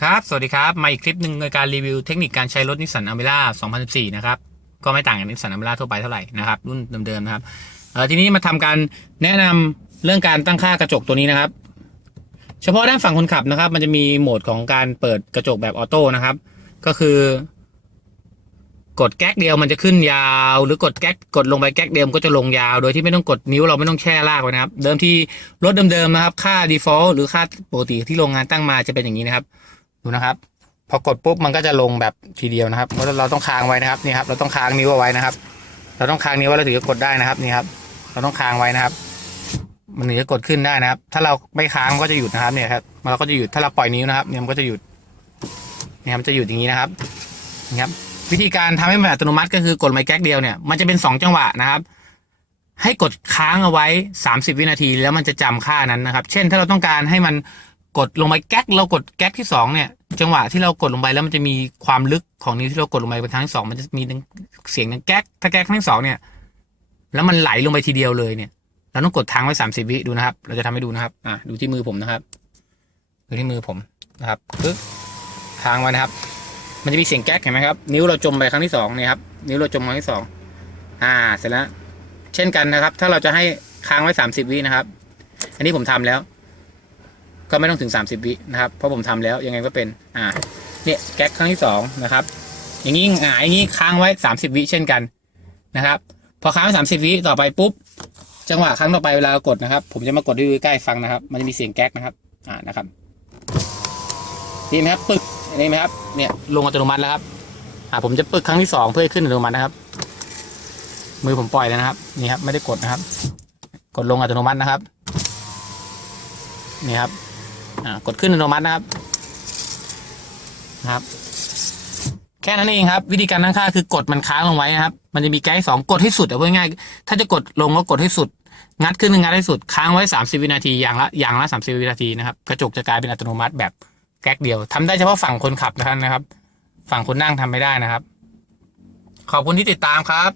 ครับ สวัสดีครับ มาอีกคลิปหนึ่งในการรีวิวเทคนิคการใช้รถนิสสันอเมร่า2014 นะครับ ก็ไม่ต่างกับนิสสันอเมร่าทั่วไปเท่าไหร่นะครับ รุ่นเดิมๆนะครับทีนี้มาทำการแนะนำเรื่องการตั้งค่ากระจกตัวนี้นะครับ เฉพาะด้านฝั่งคนขับนะครับ มันจะมีโหมดของการเปิดกระจกแบบออโต้นะครับ ก็คือกดแก๊กเดียวมันจะขึ้นยาว หรือกดแก๊กกดลงไปแก๊กเดียวมันก็จะลงยาว โดยที่ไม่ต้องกดนิ้วเราไม่ต้องแช่ลากไว้นะครับ เดิมที่รถเดิมๆนะครับ ค่า default หรือค่าปกติที่โรงงานตั้งมาจะเป็นอย่างนี้นะครับ ดูนะครับ พอกดปุ๊บมันก็จะลงแบบทีเดียวนะครับเพราะเราต้องค้างไว้นะครับนี่ครับ เราต้องค้างนิ้วไว้นะครับ เราต้องค้างนิ้วไว้เราถึงจะกดได้นะครับนี่ครับ เราต้องค้างไว้นะครับ มันถึงจะกดขึ้นได้นะครับ ถ้าเราไม่ค้างมันก็จะหยุดนะครับเนี่ยครับมันก็จะหยุดถ้าเราปล่อยนิ้วนะครับ เนี่ยมันก็จะหยุดเนี่ยมันจะหยุดอย่างนี้นะครับนี่ครับ วิธีการทำให้มันอัตโนมัติก็คือกดไม้แก๊กเดียวเนี่ยมันจะเป็นสองจังหวะนะครับให้กดค้างเอาไว้ 30 วินาที แล้วมันจะจำค่านั้นนะครับ เช่น ถ้าเราต้องการให้มัน กดลงไปแก๊กเรากดแก๊กที่สองเนี่ย จังหวะที่เรากดลงไปแล้วมันจะมีความลึกของนิ้วที่เรากดลงไปเป็นครั้งที่สองมันจะมีเสียงดังแก๊กถ้าแก๊กครั้งที่สองเนี่ย แล้วมันไหลลงไปทีเดียวเลยเนี่ยเราต้องกดทางไว้สามสิบวิดูนะครับ เราจะทำให้ดูนะครับ อะดูที่มือผมนะครับ ดูที่มือผมนะครับปึ๊บค้างไว้นะครับ มันจะมีเสียงแก๊กเห็นไหมครับ นิ้วเราจมไปครั้งที่สองนี่ครับ นิ้วเราจมครั้งที่สองอ่า เสร็จแล้ว เช่นกันนะครับ ถ้าเราจะให้ค้างไว้สามสิบวินะครับ อันนี้ผมทำแล้ว ก็ไม่ต้องถึงสามสิบวินะครับ เพราะผมทำแล้วยังไงก็เป็น อ่า เนี่ยแก๊กครั้งที่สองนะครับ อย่างนี้หงายอย่างนี้ค้างไว้สามสิบวิเช่นกันนะครับ พอค้างสามสิบวิต่อไปปุ๊บ จังหวะครั้งต่อไปเวลากดนะครับ ผมจะมากดดูใกล้ฟังนะครับ มันจะมีเสียงแก๊กนะครับ อ่านะครับนี่ไหมครับปึ๊กนี่ไหมครับ เนี่ยลงอัตโนมัติแล้วครับ อ่าผมจะปึ๊กครั้งที่สองเพื่อขึ้นอัตโนมัตินะครับ มือผมปล่อยแล้วนะครับ นี่ครับไม่ได้กดนะครับ กดลงอัตโนมัตินะครับ นี่ครับ กดขึ้นอัตโนมัตินะครับนะครับ แค่นั้นเองครับ วิธีการตั้งค่าคือกดมันค้างลงไว้นะครับ มันจะมีแก๊สสองกดให้สุดเอาไว้ง่าย ถ้าจะกดลงก็กดให้สุด งัดขึ้นงัดให้สุดค้างไว้สามสิบวินาทีอย่างละอย่างละสามสิบวินาทีนะครับ กระจกจะกลายเป็นอัตโนมัติแบบแก๊กเดียวทำได้เฉพาะฝั่งคนขับนะครับ ฝั่งคนนั่งทำไม่ได้นะครับ ขอบคุณที่ติดตามครับ